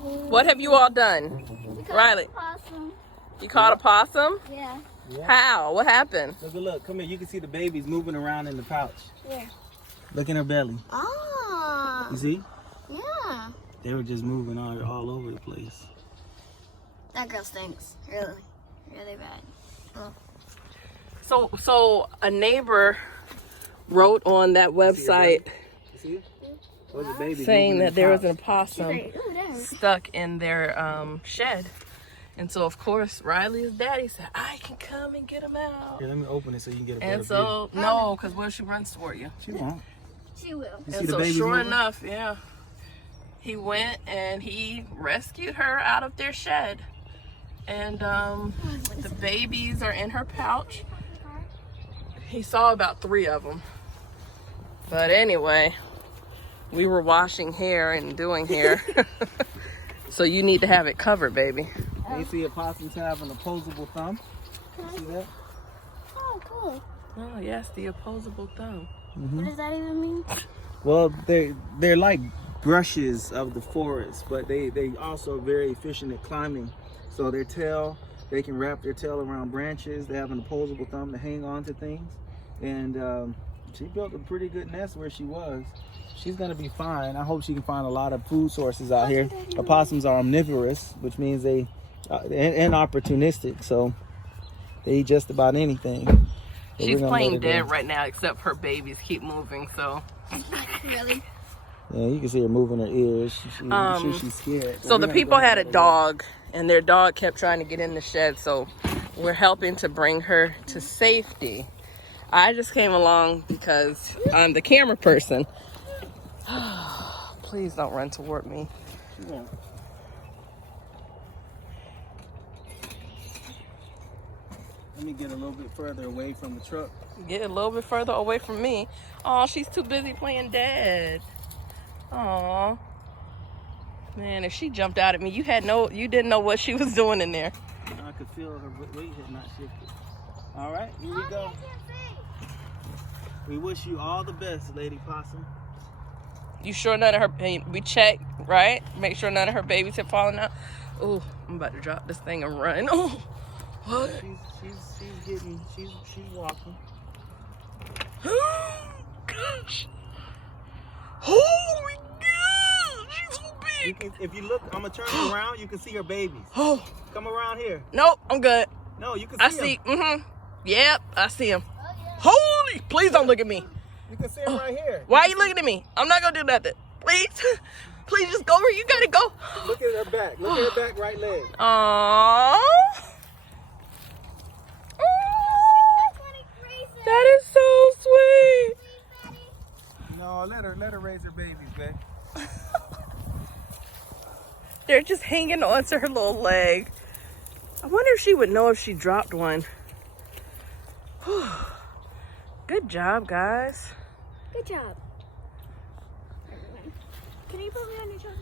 What have you all done? Riley, Possum. you caught a possum? Yeah. How? What happened? Look. Come here. You can see the babies moving around in the pouch. Where? Look in her belly. Oh. You see? Yeah. They were just moving all over the place. That girl stinks. Really. Really bad. Oh. So a neighbor wrote on that website You see it? Those are babies saying moving in that the there was pouch. an opossum Ooh, there. stuck in their shed. And so, of course, Riley's daddy said, I can come and get him out. Here, let me open it so you can get a better And so, no, because what if she runs toward you? view. She won't. She will. You see And the so, babies sure moving? enough, yeah, he went and he rescued her out of their shed. And the babies are in her pouch. He saw about 3 of them. But anyway, we were washing hair and doing hair. So you need to have it covered, baby. You see opossums have an opposable thumb? You see that? Oh, cool. Oh, yes, the opposable thumb. What does that even mean? Well, they're like brushes of the forest, but they also are very efficient at climbing. So their tail, they can wrap their tail around branches. They have an opposable thumb to hang on to things. And she built a pretty good nest where she was. She's gonna be fine. I hope she can find a lot of food sources out here. Opossums are omnivorous, which means they and opportunistic, so they eat just about anything. But She's playing dead right now, except her babies keep moving, so. Really? Yeah, you can see her moving her ears. I'm sure she's scared. So the people had a dog, and their dog kept trying to get in the shed, so we're helping to bring her to safety. I just came along because I'm the camera person. Please don't run toward me. She won't. Let me get a little bit further away from the truck. Get a little bit further away from me. Oh, she's too busy playing dead. Oh, man, if she jumped out at me, you didn't know what she was doing in there. I could feel her weight had not shifted. All right, here we go. We wish you all the best, Lady Possum. You sure none of her, we checked, right? Make sure none of her babies have fallen out. Oh, I'm about to drop this thing and run. Oh, what? She's walking. Oh, gosh. Holy God, she's so big. If you look, I'm gonna turn her around. You can see her babies. Oh, Come around here. nope, I'm good. No, you can I see see, yep, I see him. Holy, please don't look at me. You can see them right here. Why are you looking at me? I'm not gonna do nothing. Please, please just go where you gotta go. Look at her back. Look at her back right leg. Aww. That is so sweet. No, let her raise her babies, babe. They're just hanging on to her little leg. I wonder if she would know if she dropped one. Good job, guys. Good job. Can you put me on your shoulder?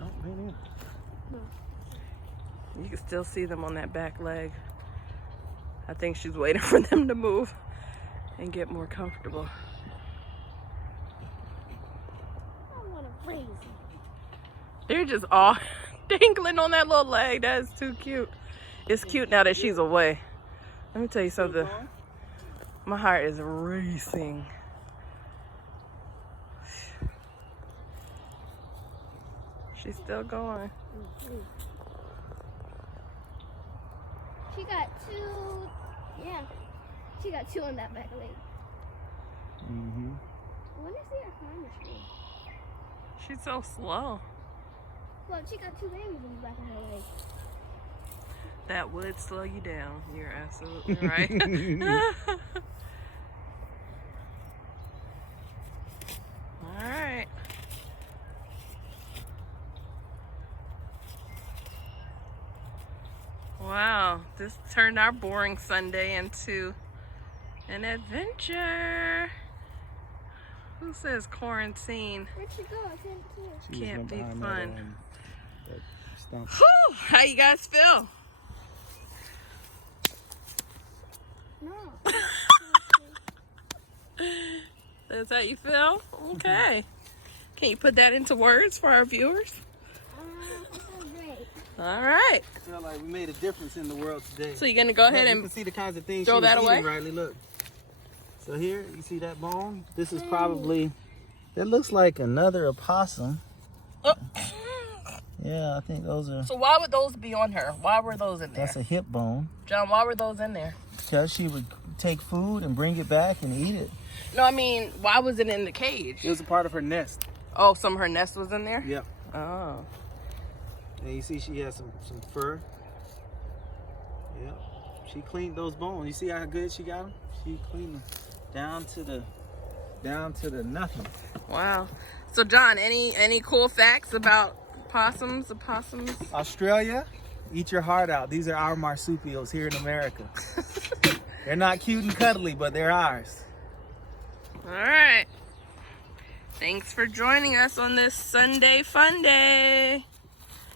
No, me neither. You can still see them on that back leg. I think she's waiting for them to move and get more comfortable. I want to raise them. They're just all dangling on that little leg. That is too cute. It's cute now that she's away. Let me tell you something. My heart is racing. She's still going. She got 2. Yeah. She got 2 on that back leg. Mm-hmm. I wonder if they are climbing the tree. She's so slow. Well, she got 2 babies in the back of her leg. That would slow you down. You're absolutely right. All right. Wow, this turned our boring Sunday into an adventure. Who says quarantine Where'd she go? I can't see her. can't be fun? That stump. Whew, how you guys feel? No. That's how you feel? Okay. Can you put that into words for our viewers? It feels great. All right. I feel like we made a difference in the world today. So you're gonna go ahead Look, you and can see the kinds of things throw she was that away? eating, Riley. Look. So here, you see that bone? This is probably, that looks like another opossum. Oh. Yeah, I think those are, So why would those be on her? Why were those in there? that's a hip bone. John, why were those in there? Because she would take food and bring it back and eat it. No, I mean, why was it in the cage? It was a part of her nest. Oh, some of her nest was in there? Yep. Oh. And you see she has some fur. Yep. She cleaned those bones. You see how good she got them? She cleaned them down to the nothing. Wow. So John, any cool facts about opossums? Australia, eat your heart out. These are our marsupials here in America. They're not cute and cuddly, but they're ours. All right. Thanks for joining us on this Sunday fun day.